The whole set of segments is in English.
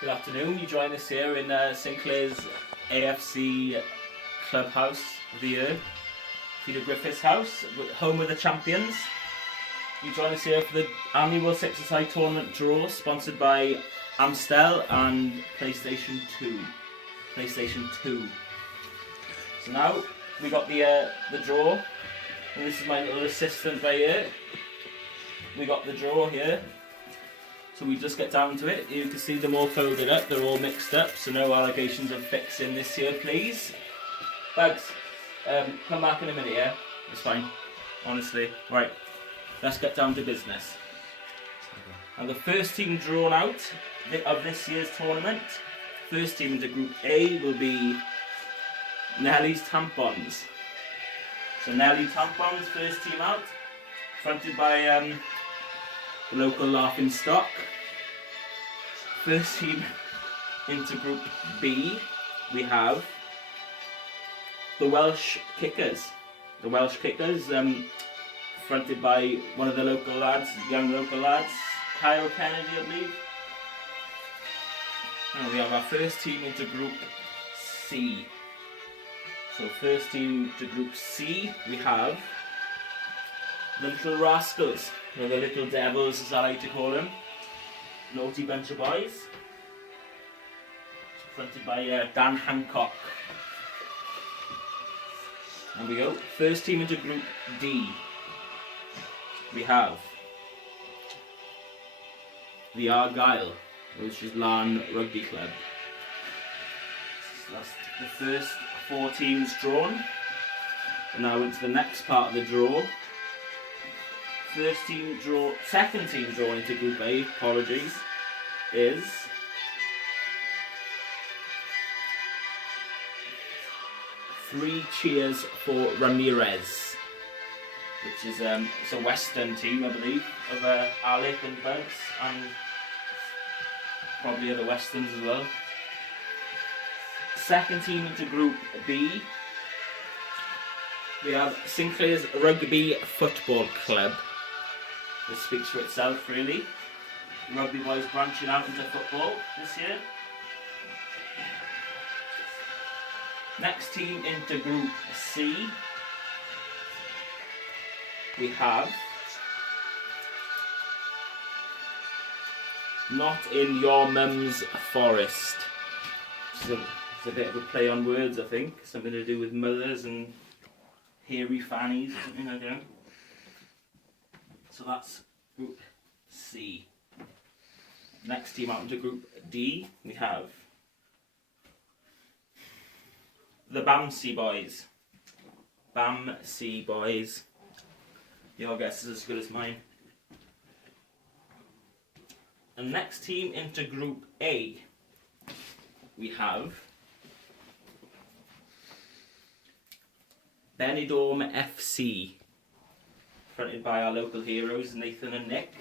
Good afternoon. You join us here in Sinclair's AFC Clubhouse of the Year, Peter Griffiths' house, home of the champions. You join us here for the annual 6aside tournament draw, sponsored by Amstel and PlayStation 2. So now we got the draw, and this is my little assistant right here. We got the draw here. So we just get down to it. You can see them all folded up, they're all mixed up, so no allegations of fixing this year, please. Bugs, come back in a minute, yeah? It's fine, honestly. Right, let's get down to business. And the first team drawn out of this year's tournament, first team into Group A will be Nelly's Tampons. So Nelly Tampons, first team out, fronted by the local Laughing Stock. First team into Group B, we have the Welsh Kickers. The Welsh Kickers, fronted by one of the local lads, young local lads, Kyle Kennedy, I believe. And we have our first team into Group C. So first team to Group C, we have the Little Rascals, or the Little Devils as I like to call them. Naughty bunch of boys. Fronted by Dan Hancock. And we go. First team into Group D. We have the Argyle, which is Larne Rugby Club. So that's the first 4 teams drawn. And now into the next part of the draw. Second team drawn into Group A, apologies, is Three Cheers for Ramirez, which is it's a Western team, I believe, of Alec and Bugs, and probably other Westerns as well. Second team into Group B, we have Sinclair's Rugby Football Club. This speaks for itself, really. Rugby boys branching out into football this year. Next team into Group C, we have Not in Your Mum's Forest. It's a bit of a play on words, I think. Something to do with mothers and hairy fannies or something, I don't know. So that's Group C. Next team out into Group D, we have the Bamsey Boys. Bamsey Boys. Your guess is as good as mine. And next team into Group A, we have Benidorm FC, fronted by our local heroes Nathan and Nick.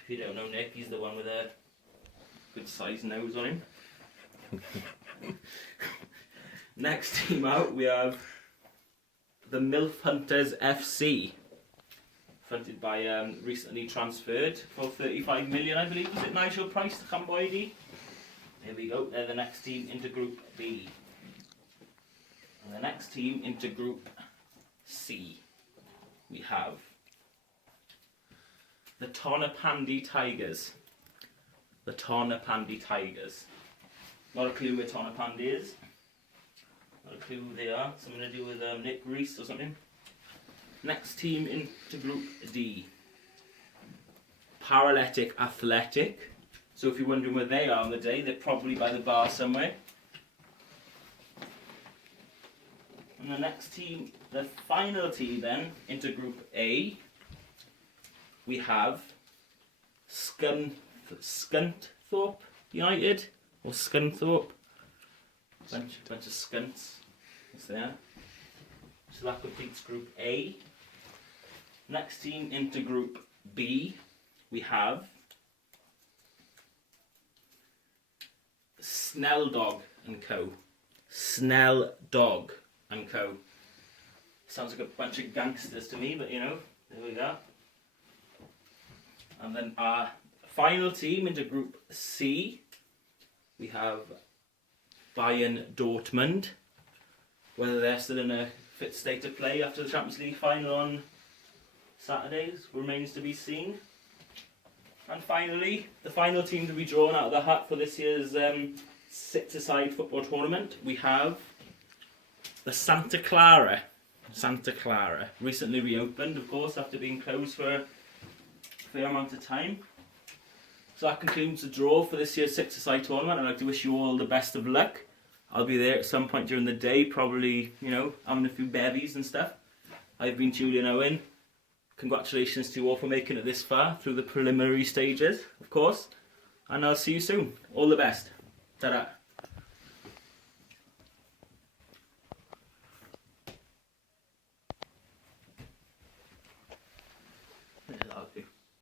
If you don't know Nick, he's the one with a good sized nose on him. Next team out, we have the Milf Hunters FC, fronted by recently transferred for 35 million, I believe. Was it Nigel Price to Cambodia? There we go. They're the next team into Group B. And the next team into Group C, we have the Tonopandi Tigers. The Tonopandi Tigers. Not a clue where Tonopandi is. Not a clue who they are. Something to do with Nick Reese or something. Next team into Group D. Paralytic Athletic. So if you're wondering where they are on the day, they're probably by the bar somewhere. And the next team, the final team then, into Group A, we have Scunthorpe United, or Scunthorpe. Bunch of scunts. What's there? So that completes Group A. Next team into Group B, we have Snell Dog and Co. Snell Dog and Co. Sounds like a bunch of gangsters to me, but you know, there we go. And then our final team into Group C, we have Bayern Dortmund. Whether they're still in a fit state of play after the Champions League final on Saturdays remains to be seen. And finally, the final team to be drawn out of the hat for this year's 6aside football tournament, we have the Santa Clara, recently reopened, of course, after being closed for a fair amount of time. So that concludes the draw for this year's 6aside tournament. I'd like to wish you all the best of luck. I'll be there at some point during the day, probably, you know, having a few bevies and stuff. I've been Julian Owen. Congratulations to you all for making it this far through the preliminary stages, of course. And I'll see you soon. All the best. Ta-da.